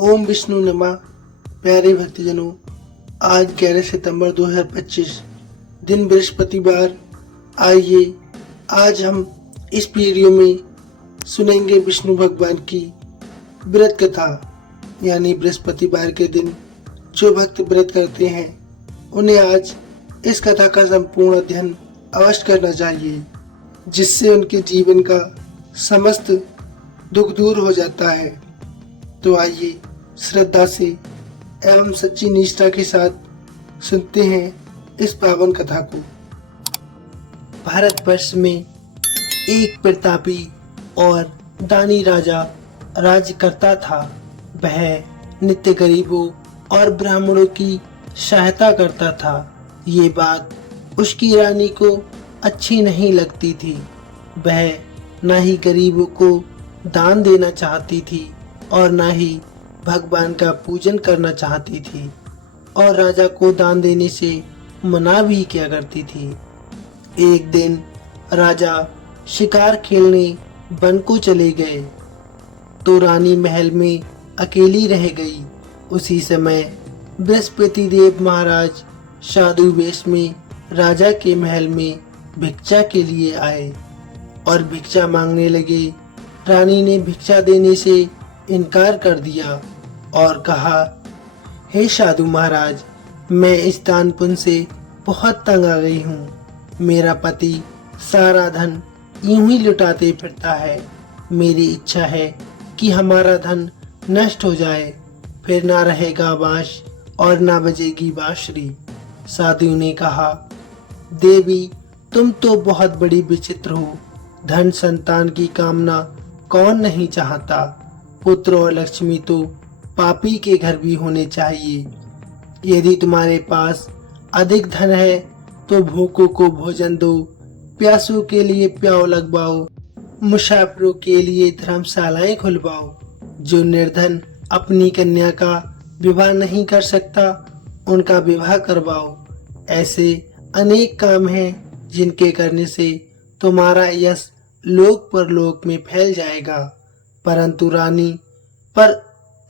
ओम विष्णु नमः। प्यारे भक्तजनों, आज 11 सितंबर 2025 दिन बृहस्पतिवार। आइए आज हम इस वीडियो में सुनेंगे विष्णु भगवान की व्रत कथा। यानी बृहस्पतिवार के दिन जो भक्त व्रत करते हैं उन्हें आज इस कथा का संपूर्ण अध्ययन अवश्य करना चाहिए, जिससे उनके जीवन का समस्त दुख दूर हो जाता है। तो आइए श्रद्धा से एवं सच्ची निष्ठा के साथ सुनते हैं इस पावन कथा को। भारतवर्ष में एक प्रतापी और दानी राजा राज्य करता था। वह नित्य गरीबों और ब्राह्मणों की सहायता करता था। ये बात उसकी रानी को अच्छी नहीं लगती थी। वह न ही गरीबों को दान देना चाहती थी और न ही भगवान का पूजन करना चाहती थी, और राजा को दान देने से मना भी किया करती थी। एक दिन राजा शिकार खेलने वन को चले गए तो रानी महल में अकेली रह गई। उसी समय बृहस्पति देव महाराज साधु वेश में राजा के महल में भिक्षा के लिए आए और भिक्षा मांगने लगे। रानी ने भिक्षा देने से इनकार कर दिया और कहा, हे साधु महाराज, मैं इस दान पुण्य से बहुत तंग आ गई हूँ। मेरा पति सारा धन यूं ही लुटाते फिरता है। मेरी इच्छा है कि हमारा धन नष्ट हो जाए, फिर ना रहेगा बांस और ना बजेगी बांसुरी। साधु ने कहा, देवी, तुम तो बहुत बड़ी विचित्र हो। धन संतान की कामना कौन नहीं चाहता। पुत्र और लक्ष्मी तो पापी के घर भी होने चाहिए। यदि तुम्हारे पास अधिक धन है तो भूखों को भोजन दो, प्यासों के लिए प्याऊ लगवाओ, मुसाफिरों के लिए धर्मशालाएं खुलवाओ। जो निर्धन अपनी कन्या का विवाह नहीं कर सकता, उनका विवाह करवाओ। ऐसे अनेक काम हैं जिनके करने से तुम्हारा यश लोक परलोक में फैल जाएगा। परंतु रानी पर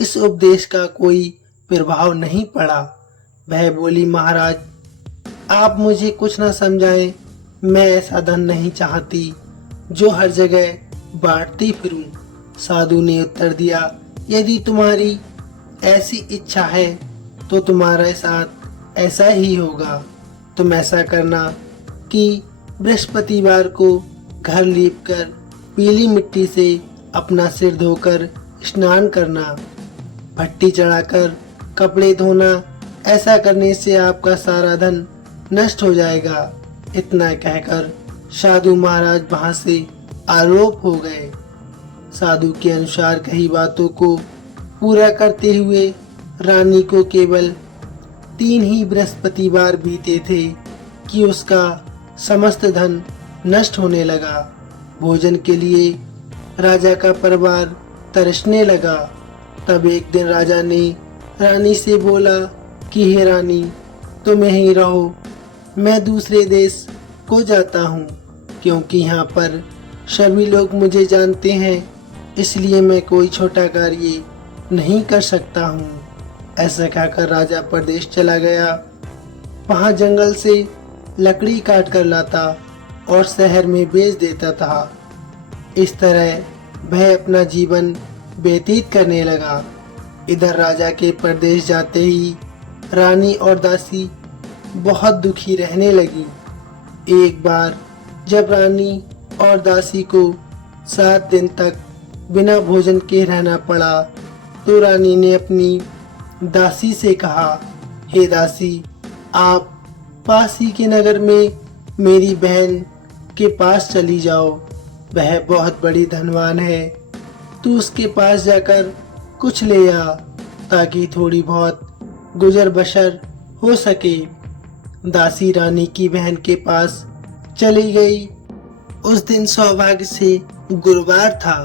इस उपदेश का कोई प्रभाव नहीं पड़ा। वह बोली, महाराज, आप मुझे कुछ न समझाएं। मैं ऐसा धन नहीं चाहती जो हर जगह बांटती फिरूं। साधु ने उत्तर दिया, यदि तुम्हारी ऐसी इच्छा है तो तुम्हारे साथ ऐसा ही होगा। तुम ऐसा करना कि बृहस्पतिवार को घर लीपकर पीली मिट्टी से अपना सिर धोकर स्नान करना, भट्टी चढ़ाकर कपड़े धोना। ऐसा करने से आपका सारा धन नष्ट हो जाएगा। इतना कहकर साधु महाराज वहां से आरोप हो गए। साधु के अनुसार कही बातों को पूरा करते हुए रानी को केवल 3 ही बृहस्पतिवार बीते थे कि उसका समस्त धन नष्ट होने लगा। भोजन के लिए राजा का परिवार तरसने लगा। तब एक दिन राजा ने रानी से बोला कि हे रानी, तुम यहीं रहो, मैं दूसरे देश को जाता हूँ, क्योंकि यहाँ पर सभी लोग मुझे जानते हैं, इसलिए मैं कोई छोटा कार्य नहीं कर सकता हूँ। ऐसा कहकर राजा परदेश चला गया। वहाँ जंगल से लकड़ी काट कर लाता और शहर में बेच देता था। इस तरह वह अपना जीवन व्यतीत करने लगा। इधर राजा के परदेश जाते ही रानी और दासी बहुत दुखी रहने लगी। एक बार जब रानी और दासी को 7 दिन तक बिना भोजन के रहना पड़ा तो रानी ने अपनी दासी से कहा, हे दासी, आप पास ही के नगर में मेरी बहन के पास चली जाओ। वह बहुत बड़ी धनवान है। तू उसके पास जाकर कुछ ले आ ताकि थोड़ी बहुत गुजर बसर हो सके। दासी रानी की बहन के पास चली गई। उस दिन सौभाग्य से गुरुवार था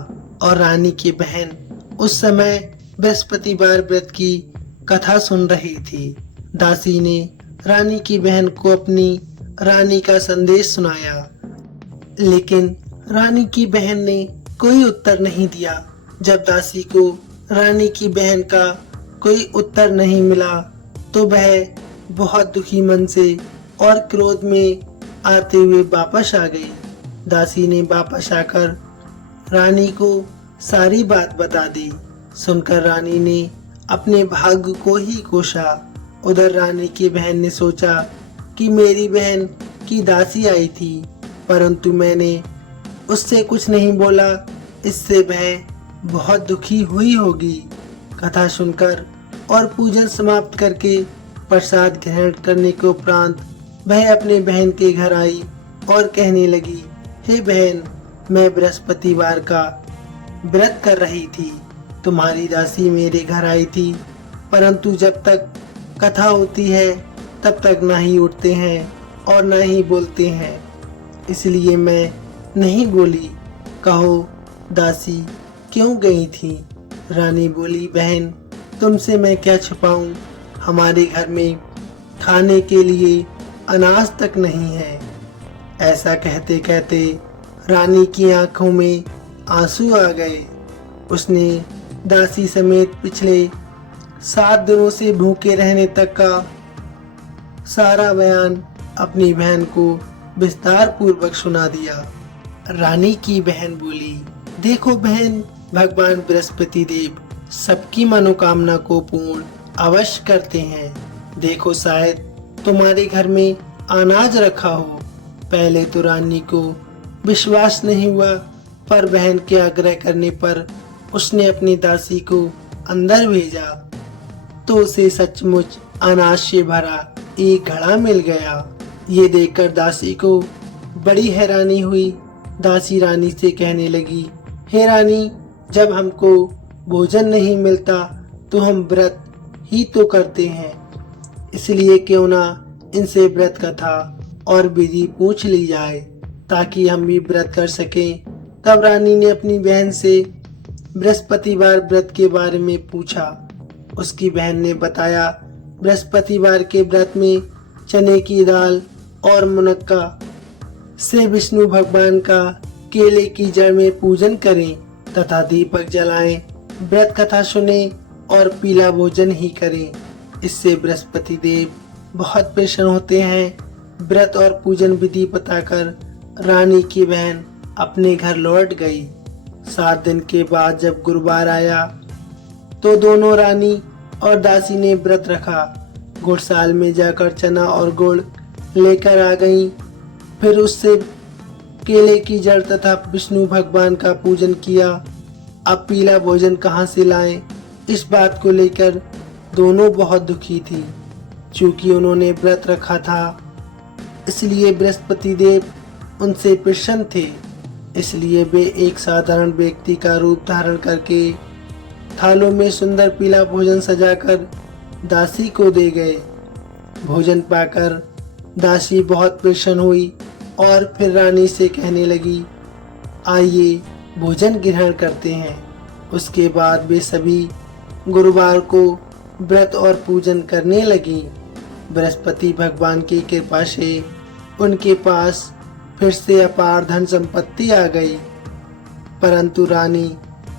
और रानी की बहन उस समय बृहस्पतिवार व्रत की कथा सुन रही थी। दासी ने रानी की बहन को अपनी रानी का संदेश सुनाया, लेकिन रानी की बहन ने कोई उत्तर नहीं दिया। जब दासी को रानी की बहन का कोई उत्तर नहीं मिला तो वह बहुत दुखी मन से और क्रोध में आते हुए वापस आ गई। दासी ने वापस आकर रानी को सारी बात बता दी। सुनकर रानी ने अपने भाग्य को ही कोसा। उधर रानी की बहन ने सोचा कि मेरी बहन की दासी आई थी, परंतु मैंने उससे कुछ नहीं बोला, इससे वह बहुत दुखी हुई होगी। कथा सुनकर और पूजन समाप्त करके प्रसाद ग्रहण करने के उपरांत वह अपने बहन के घर आई और कहने लगी, हे बहन, मैं बृहस्पतिवार का व्रत कर रही थी। तुम्हारी दासी मेरे घर आई थी, परंतु जब तक कथा होती है तब तक ना ही उठते हैं और ना ही बोलते हैं, इसलिए मैं नहीं बोली। कहो दासी क्यों गई थी? रानी बोली, बहन तुमसे मैं क्या छुपाऊं, हमारे घर में खाने के लिए अनाज तक नहीं है। ऐसा कहते कहते रानी की आंखों में आंसू आ गए। उसने दासी समेत पिछले 7 दिनों से भूखे रहने तक का सारा बयान अपनी बहन को विस्तार पूर्वक सुना दिया। रानी की बहन बोली, देखो बहन, भगवान बृहस्पति देव सबकी मनोकामना को पूर्ण अवश्य करते हैं। देखो शायद तुम्हारे घर में अनाज रखा हो। पहले तो रानी को विश्वास नहीं हुआ, पर बहन के आग्रह करने पर उसने अपनी दासी को अंदर भेजा तो उसे सचमुच अनाज से भरा एक घड़ा मिल गया। ये देखकर दासी को बड़ी हैरानी हुई। दासी रानी से कहने लगी, हे रानी, जब हमको भोजन नहीं मिलता तो हम व्रत ही तो करते हैं, इसलिए क्यों ना इनसे व्रत कथा और विधि पूछ ली जाए ताकि हम भी व्रत कर सकें। तब रानी ने अपनी बहन से बृहस्पतिवार व्रत के बारे में पूछा। उसकी बहन ने बताया, बृहस्पतिवार के व्रत में चने की दाल और मुनक्का से विष्णु भगवान का केले की जड़ में पूजन करें तथा दीपक जलाएं, व्रत कथा सुने और पीला भोजन ही करें। इससे बृहस्पति देव बहुत प्रसन्न होते हैं। व्रत और पूजन विधि बताकर रानी की बहन अपने घर लौट गई। 7 दिन के बाद जब गुरुवार आया तो दोनों रानी और दासी ने व्रत रखा। गुड़साल में जाकर चना और गुड़ लेकर आ गईं। फिर उससे केले की जड़ तथा विष्णु भगवान का पूजन किया। अब पीला भोजन कहाँ से लाएं, इस बात को लेकर दोनों बहुत दुखी थी। चूंकि उन्होंने व्रत रखा था इसलिए बृहस्पति देव उनसे प्रसन्न थे, इसलिए वे एक साधारण व्यक्ति का रूप धारण करके थालों में सुंदर पीला भोजन सजाकर दासी को दे गए। भोजन पाकर दासी बहुत प्रसन्न हुई और फिर रानी से कहने लगी, आइए भोजन ग्रहण करते हैं। उसके बाद वे सभी गुरुवार को व्रत और पूजन करने लगी। बृहस्पति भगवान की कृपा से उनके पास फिर से अपार धन संपत्ति आ गई, परंतु रानी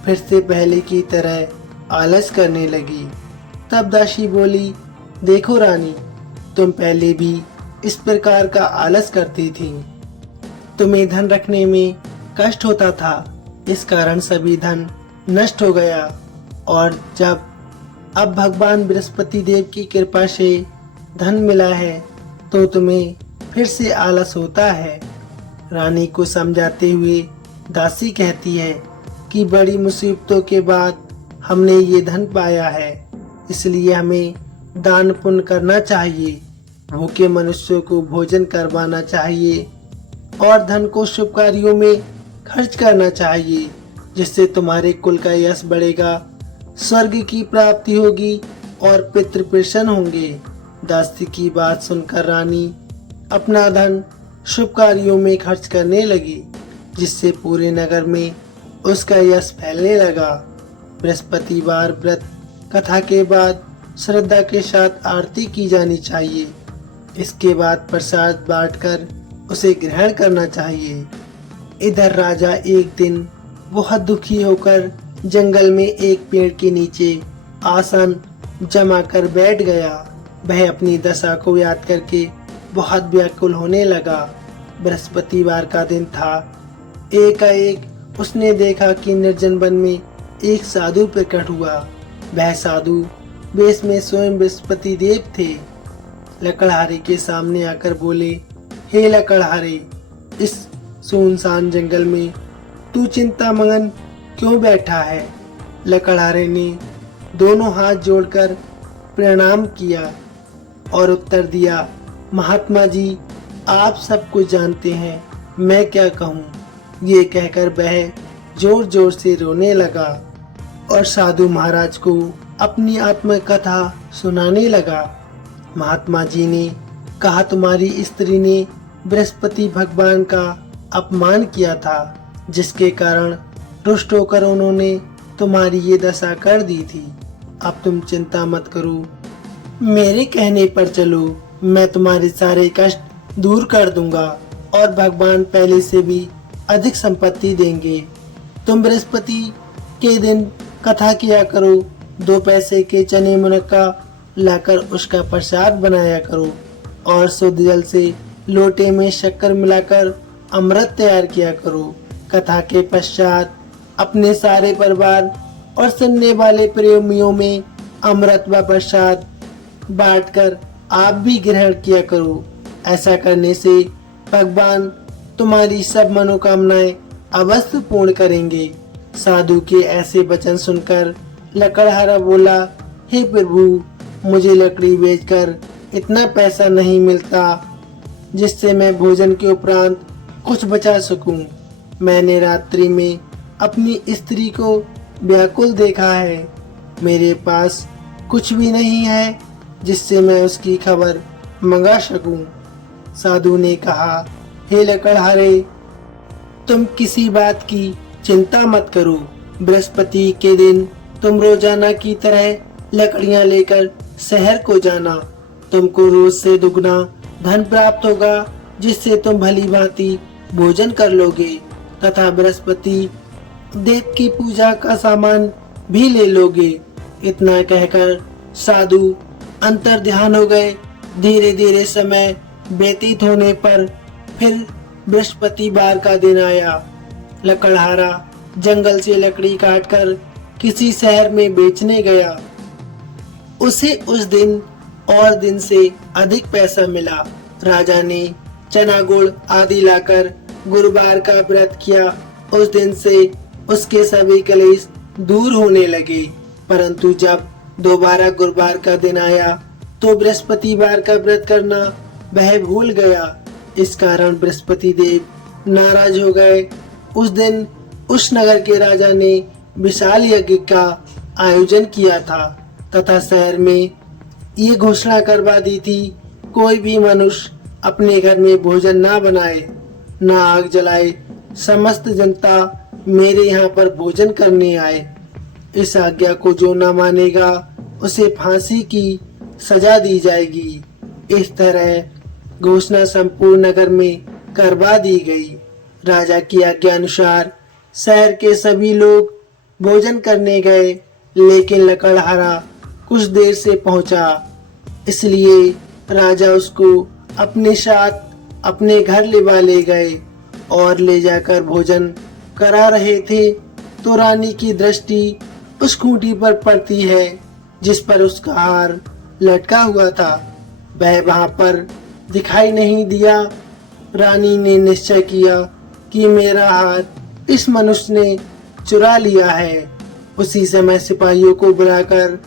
फिर से पहले की तरह आलस करने लगी। तब दासी बोली, देखो रानी, तुम पहले भी इस प्रकार का आलस करती थी। तुम्हें धन रखने में कष्ट होता था, इस कारण सभी धन नष्ट हो गया, और जब अब भगवान बृहस्पति देव की कृपा से धन मिला है तो तुम्हें फिर से आलस होता है। रानी को समझाते हुए दासी कहती है कि बड़ी मुसीबतों के बाद हमने ये धन पाया है, इसलिए हमें दान पुण्य करना चाहिए, भूखे मनुष्यों को भोजन करवाना चाहिए और धन को शुभ कार्यों में खर्च करना चाहिए, जिससे तुम्हारे कुल का यश बढ़ेगा, स्वर्ग की प्राप्ति होगी और पितृ प्रसन्न होंगे। दासी की बात सुनकर रानी अपना धन शुभ कार्यों में खर्च करने लगी, जिससे पूरे नगर में उसका यश फैलने लगा। बृहस्पतिवार व्रत कथा के बाद श्रद्धा के साथ आरती की जानी चाहिए। इसके बाद प्रसाद बांटकर उसे ग्रहण करना चाहिए। इधर राजा एक दिन बहुत दुखी होकर जंगल में एक पेड़ के नीचे आसन जमा कर बैठ गया। वह अपनी दशा को याद करके बहुत व्याकुल होने लगा। बृहस्पतिवार का दिन था। एकाएक उसने देखा कि निर्जन वन में एक साधु प्रकट हुआ। वह साधु वेश में स्वयं बृहस्पति देव थे। लकड़हारे के सामने आकर बोले, हे लकड़हारे, इस सुनसान जंगल में तू चिंता मगन क्यों बैठा है? लकड़हारे ने दोनों हाथ जोड़कर प्रणाम किया और उत्तर दिया, महात्मा जी, आप सब कुछ जानते हैं, मैं क्या कहूँ। ये कहकर वह जोर जोर से रोने लगा और साधु महाराज को अपनी आत्मकथा सुनाने लगा। महात्मा जी ने कहा, तुम्हारी स्त्री ने बृहस्पति भगवान का अपमान किया था, जिसके कारण रुष्ट होकर उन्होंने तुम्हारी ये दशा कर दी थी। अब तुम चिंता मत करो, मेरे कहने पर चलो, मैं तुम्हारे सारे कष्ट दूर कर दूंगा और भगवान पहले से भी अधिक संपत्ति देंगे। तुम बृहस्पति के दिन कथा किया करो, 2 पैसे के चने मुनक्का लाकर उसका प्रसाद बनाया करो और शुद्ध जल से लोटे में शक्कर मिलाकर अमृत तैयार किया करो। कथा के पश्चात अपने सारे परिवार और सुनने वाले प्रेमियों में अमृत व प्रसाद बांटकर आप भी ग्रहण किया करो। ऐसा करने से भगवान तुम्हारी सब मनोकामनाएं अवश्य पूर्ण करेंगे। साधु के ऐसे वचन सुनकर लकड़हारा बोला, हे प्रभु, मुझे लकड़ी बेचकर इतना पैसा नहीं मिलता जिससे मैं भोजन के उपरांत कुछ बचा सकूं। मैंने रात्रि में अपनी स्त्री को व्याकुल देखा है। मेरे पास कुछ भी नहीं है जिससे मैं उसकी खबर मंगा सकूं। साधु ने कहा, हे लकड़हारे, तुम किसी बात की चिंता मत करो। बृहस्पति के दिन तुम रोजाना की तरह लकड़ियां लेकर शहर को जाना। तुमको रोज से दुगना धन प्राप्त होगा, जिससे तुम भली भांति भोजन कर लोगे तथा बृहस्पति देव की पूजा का सामान भी ले लोगे। इतना कहकर साधु अंतर ध्यान हो गए। धीरे धीरे समय व्यतीत होने पर फिर बृहस्पतिवार का दिन आया। लकड़हारा जंगल से लकड़ी काटकर किसी शहर में बेचने गया। उसे उस दिन और दिन से अधिक पैसा मिला। राजा ने चना गुड़ आदि लाकर गुरुवार का व्रत किया। उस दिन से उसके सभी कलेश दूर होने लगे। परंतु जब दोबारा गुरुवार का दिन आया तो बृहस्पतिवार का व्रत करना वह भूल गया। इस कारण बृहस्पति देव नाराज हो गए। उस दिन उस नगर के राजा ने विशाल यज्ञ का आयोजन किया था तथा शहर में ये घोषणा करवा दी थी, कोई भी मनुष्य अपने घर में भोजन ना बनाए, ना आग जलाए। समस्त जनता मेरे यहाँ पर भोजन करने आए। इस आज्ञा को जो न मानेगा उसे फांसी की सजा दी जाएगी। इस तरह घोषणा संपूर्ण नगर में करवा दी गई। राजा की आज्ञा अनुसार शहर के सभी लोग भोजन करने गए, लेकिन लकड़हारा कुछ देर से पहुंचा, इसलिए राजा उसको अपने साथ अपने घर ले गए और ले जाकर भोजन करा रहे थे तो रानी की दृष्टि उस खूंटी पर पड़ती है जिस पर उसका हार लटका हुआ था। वह वहां पर दिखाई नहीं दिया। रानी ने निश्चय किया कि मेरा हार इस मनुष्य ने चुरा लिया है। उसी समय सिपाहियों को बुलाकर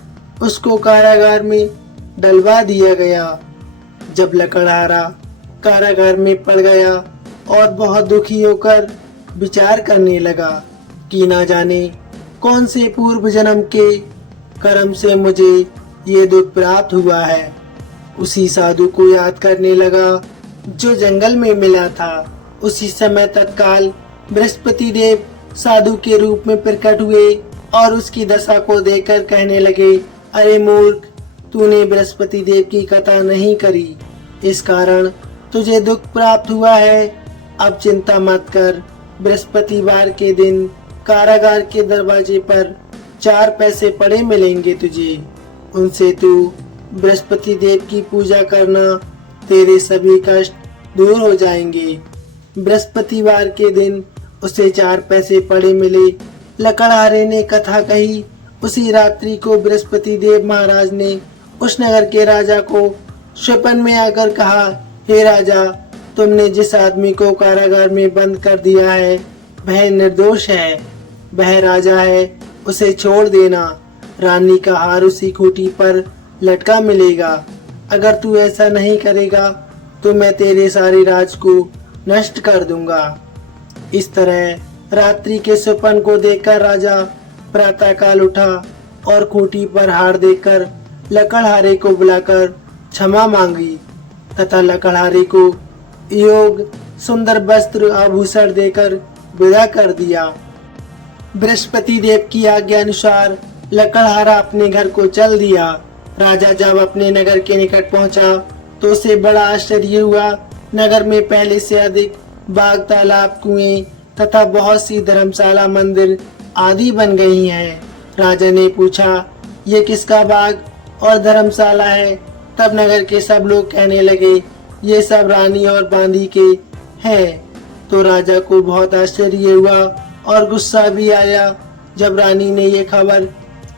उसको कारागार में डलवा दिया गया। जब लकड़हारा कारागार में पड़ गया और बहुत दुखी होकर विचार करने लगा कि ना जाने कौन से पूर्व जन्म के कर्म से मुझे ये दुख प्राप्त हुआ है। उसी साधु को याद करने लगा जो जंगल में मिला था। उसी समय तत्काल बृहस्पति देव साधु के रूप में प्रकट हुए और उसकी दशा को देखकर कहने लगे, अरे मूर्ख, तूने बृहस्पति देव की कथा नहीं करी, इस कारण तुझे दुख प्राप्त हुआ है। अब चिंता मत कर, बृहस्पतिवार के दिन कारागार के दरवाजे पर 4 पैसे पड़े मिलेंगे तुझे। उनसे तू बृहस्पति देव की पूजा करना, तेरे सभी कष्ट दूर हो जाएंगे। बृहस्पतिवार के दिन उसे 4 पैसे पड़े मिले। लकड़हारे ने कथा कही। उसी रात्रि को बृहस्पति देव महाराज ने उस नगर के राजा को स्वप्न में आकर कहा, हे राजा, तुमने जिस आदमी को कारागार में बंद कर दिया है वह निर्दोष है, वह राजा है, उसे छोड़ देना। रानी का हार उसी खूंटी पर लटका मिलेगा। अगर तू ऐसा नहीं करेगा तो मैं तेरे सारे राज को नष्ट कर दूंगा। इस तरह रात्रि के स्वप्न को देखकर राजा प्रातःकाल उठा और खूंटी पर हार देखकर लकड़हारे को बुलाकर क्षमा मांगी तथा लकड़हारे को योग सुंदर वस्त्र आभूषण देकर विदा कर दिया। बृहस्पति देव की आज्ञा अनुसार लकड़हारा अपने घर को चल दिया। राजा जब अपने नगर के निकट पहुंचा तो उसे बड़ा आश्चर्य हुआ। नगर में पहले से अधिक बाग, तालाब, कुएं तथा बहुत सी धर्मशाला, मंदिर आदि बन गई हैं। राजा ने पूछा, ये किसका बाग और धर्मशाला है? तब नगर के सब लोग कहने लगे, ये सब रानी और बांदी के हैं। तो राजा को बहुत आश्चर्य हुआ और गुस्सा भी आया। जब रानी ने ये खबर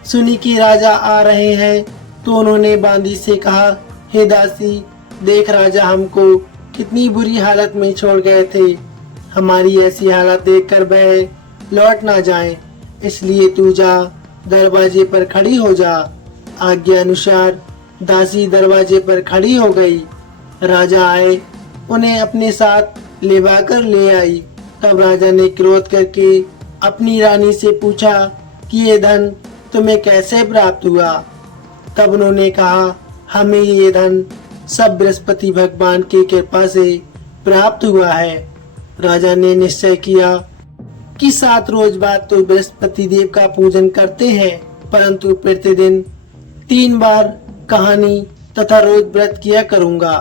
सुनी कि राजा आ रहे हैं तो उन्होंने बांदी से कहा, हे दासी, देख राजा हमको कितनी बुरी हालत में छोड़ गए थे। हमारी ऐसी हालत देखकर वह लौट ना जाए, इसलिए तू जा, दरवाजे पर खड़ी हो जा। आज्ञा अनुसार दासी दरवाजे पर खड़ी हो गई। राजा आए, उन्हें अपने साथ लेवाकर ले आई। तब राजा ने क्रोध करके अपनी रानी से पूछा कि ये धन तुम्हें कैसे प्राप्त हुआ? तब उन्होंने कहा, हमें ये धन सब बृहस्पति भगवान की कृपा से प्राप्त हुआ है। राजा ने निश्चय किया कि 7 रोज बाद तो बृहस्पति देव का पूजन करते हैं, परंतु प्रतिदिन 3 बार कहानी तथा रोज व्रत किया करूंगा।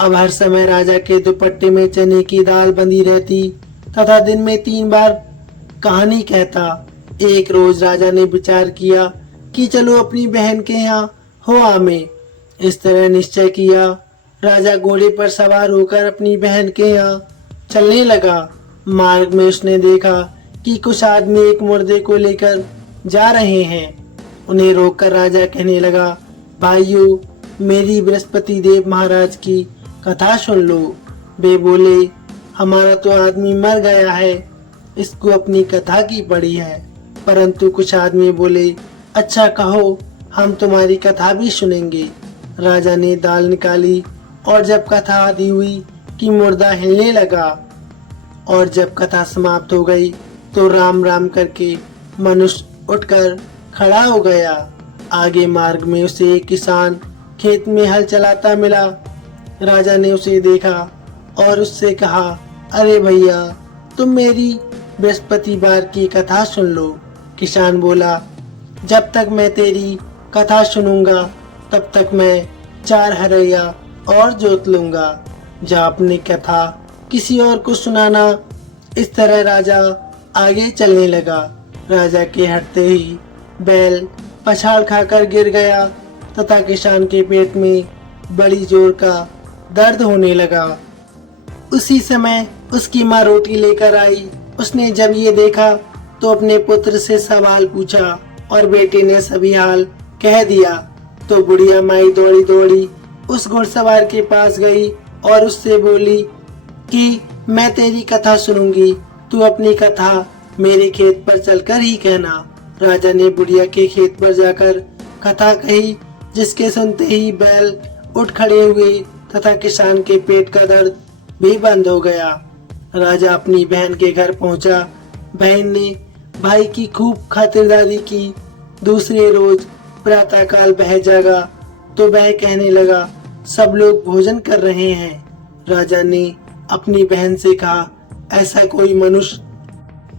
अब हर समय राजा के दुपट्टे में चने की दाल बंधी रहती तथा दिन में 3 बार कहानी कहता। एक रोज राजा ने विचार किया कि चलो अपनी बहन के यहाँ हो आमे। इस तरह निश्चय किया। राजा घोड़े पर सवार होकर अपनी बहन के यहाँ चलने लगा। मार्ग में उसने देखा कि कुछ आदमी एक मुर्दे को लेकर जा रहे हैं। उन्हें रोककर राजा कहने लगा, भाइयों, मेरी बृहस्पति देव महाराज की कथा सुन लो। वे बोले, हमारा तो आदमी मर गया है, इसको अपनी कथा की पड़ी है। परंतु कुछ आदमी बोले, अच्छा कहो, हम तुम्हारी कथा भी सुनेंगे। राजा ने दाल निकाली और जब कथा आदि हुई कि मुर्दा हिलने लगा और जब कथा समाप्त हो गई तो राम राम करके मनुष्य उठकर खड़ा हो गया। आगे मार्ग में उसे एक किसान खेत में हल चलाता मिला। राजा ने उसे देखा और उससे कहा, अरे भैया, तुम मेरी बृहस्पतिवार की कथा सुन लो। किसान बोला, जब तक मैं तेरी कथा सुनूंगा तब तक मैं 4 हरैया और जोत लूंगा। जा अपनी कथा किसी और को सुनाना। इस तरह राजा आगे चलने लगा। राजा के हटते ही बैल पछाड़ खाकर गिर गया तथा किसान के पेट में बड़ी जोर का दर्द होने लगा। उसी समय उसकी माँ रोटी लेकर आई। उसने जब ये देखा तो अपने पुत्र से सवाल पूछा और बेटे ने सभी हाल कह दिया। तो बुढ़िया माई दौड़ी दौड़ी उस घुड़सवार के पास गई और उससे बोली कि मैं तेरी कथा सुनूंगी, तू अपनी कथा मेरे खेत पर चलकर ही कहना। राजा ने बुढ़िया के खेत पर जाकर कथा कही, जिसके सुनते ही बैल उठ खड़े हुए तथा किसान के पेट का दर्द भी बंद हो गया। राजा अपनी बहन के घर पहुंचा। बहन ने भाई की खूब खातिरदारी की। दूसरे रोज प्रातःकाल वह जागा तो वह कहने लगा, सब लोग भोजन कर रहे हैं। राजा ने अपनी बहन से कहा, ऐसा कोई मनुष्य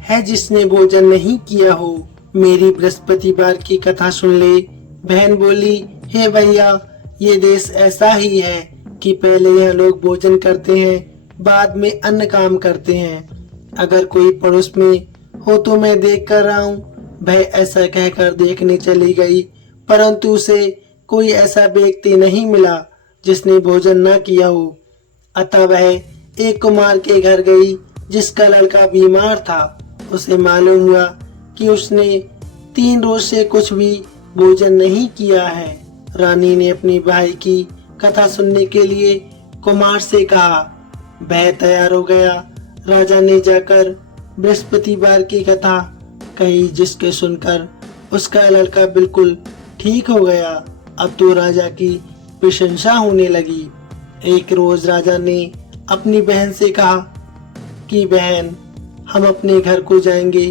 है जिसने भोजन नहीं किया हो? मेरी बृहस्पतिवार की कथा सुन ले। बहन बोली, हे भैया, ये देश ऐसा ही है कि पहले यह लोग भोजन करते हैं, बाद में अन्य काम करते हैं। अगर कोई पड़ोस में हो तो मैं देख कर रहा हूँ। वह ऐसा कहकर देखने चली गई, परंतु उसे कोई ऐसा व्यक्ति नहीं मिला जिसने भोजन न किया हो। अतः वह एक कुमार के घर गई जिसका लड़का बीमार था। उसे मालूम हुआ कि उसने 3 रोज से कुछ भी भोजन नहीं किया है। रानी ने अपनी भाई की कथा सुनने के लिए कुमार से कहा। वह तैयार हो गया। राजा ने जाकर बृहस्पतिवार की कथा कही, जिसके सुनकर उसका लड़का बिल्कुल ठीक हो गया। अब तो राजा की प्रशंसा होने लगी। एक रोज राजा ने अपनी बहन से कहा कि बहन, हम अपने घर को जाएंगे,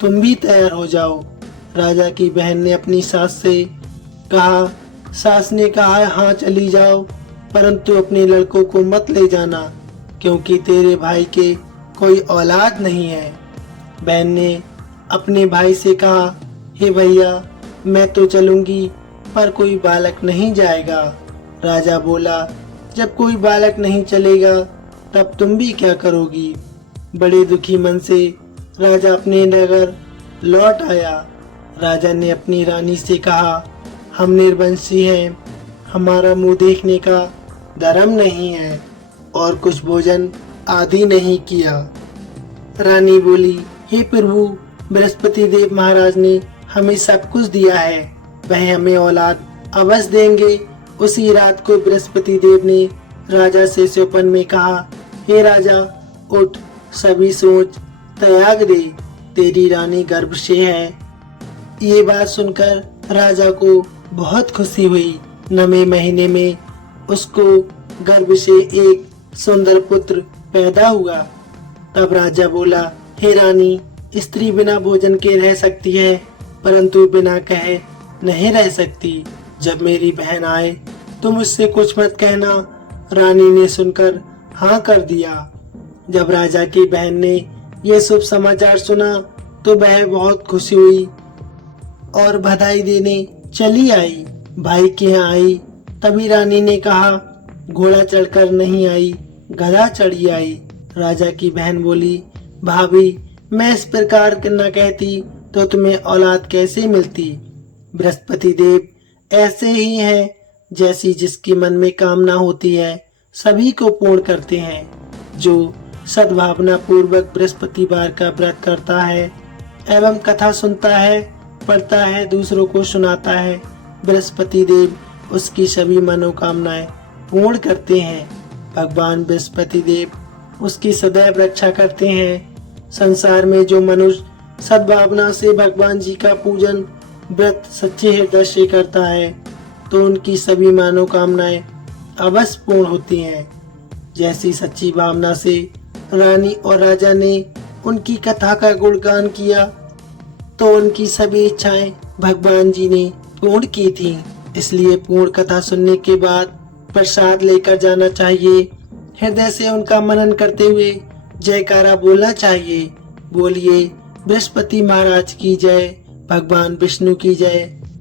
तुम भी तैयार हो जाओ। राजा की बहन ने अपनी सास से कहा। सास ने कहा, हाँ चली जाओ, परंतु अपने लड़कों को मत ले जाना, क्योंकि तेरे भाई के कोई औलाद नहीं है। बहन ने अपने भाई से कहा, हे भैया, मैं तो चलूंगी, पर कोई बालक नहीं जाएगा। राजा बोला, जब कोई बालक नहीं चलेगा तब तुम भी क्या करोगी। बड़े दुखी मन से राजा अपने नगर लौट आया। राजा ने अपनी रानी से कहा, हम निर्वंशी हैं, हमारा मुंह देखने का धर्म नहीं है और कुछ भोजन आदि नहीं किया। रानी बोली, हे प्रभु, बृहस्पति देव महाराज ने हमें सब कुछ दिया है, वह हमें औलाद अवश्य देंगे। उसी रात को बृहस्पति देव ने राजा से स्वप्न में कहा, हे राजा, उठ, सभी सोच त्याग दे, तेरी रानी गर्भ से है। ये बात सुनकर राजा को बहुत खुशी हुई। 9वें महीने में उसको गर्भ से एक सुंदर पुत्र पैदा हुआ। तब राजा बोला, हे रानी, स्त्री बिना भोजन के रह सकती है, परंतु बिना कहे नहीं रह सकती। जब मेरी बहन आए तो मुझसे कुछ मत कहना। रानी ने सुनकर हाँ कर दिया। जब राजा की बहन ने यह शुभ समाचार सुना तो वह बहुत खुशी हुई और बधाई देने चली आई। भाई के यहाँ आई, तभी रानी ने कहा, घोड़ा चढ़कर नहीं आई, गधा चढ़ी आई। राजा की बहन बोली, भाभी, मैं इस प्रकार न कहती तो तुम्हें औलाद कैसे मिलती। बृहस्पति देव ऐसे ही हैं, जैसी जिसकी मन में कामना होती है सभी को पूर्ण करते हैं। जो सद्भावना पूर्वक बृहस्पतिवार का व्रत करता है एवं कथा सुनता है, पढ़ता है, दूसरों को सुनाता है, बृहस्पति देव उसकी सभी मनोकामनाएं पूर्ण करते हैं। भगवान बृहस्पति देव उसकी सदैव रक्षा करते हैं। संसार में जो मनुष्य सद्भावना से भगवान जी का पूजन व्रत सच्चे हृदय से करता है तो उनकी सभी मनोकामनाएं अवश्य पूर्ण होती हैं। जैसी सच्ची भावना से रानी और राजा ने उनकी कथा का गुणगान किया तो उनकी सभी इच्छाएं भगवान जी ने पूर्ण की थी। इसलिए पूर्ण कथा सुनने के बाद प्रसाद लेकर जाना चाहिए। हृदय से उनका मनन करते हुए जयकारा बोलना चाहिए। बोलिए बृहस्पति महाराज की जय, भगवान विष्णु की जय।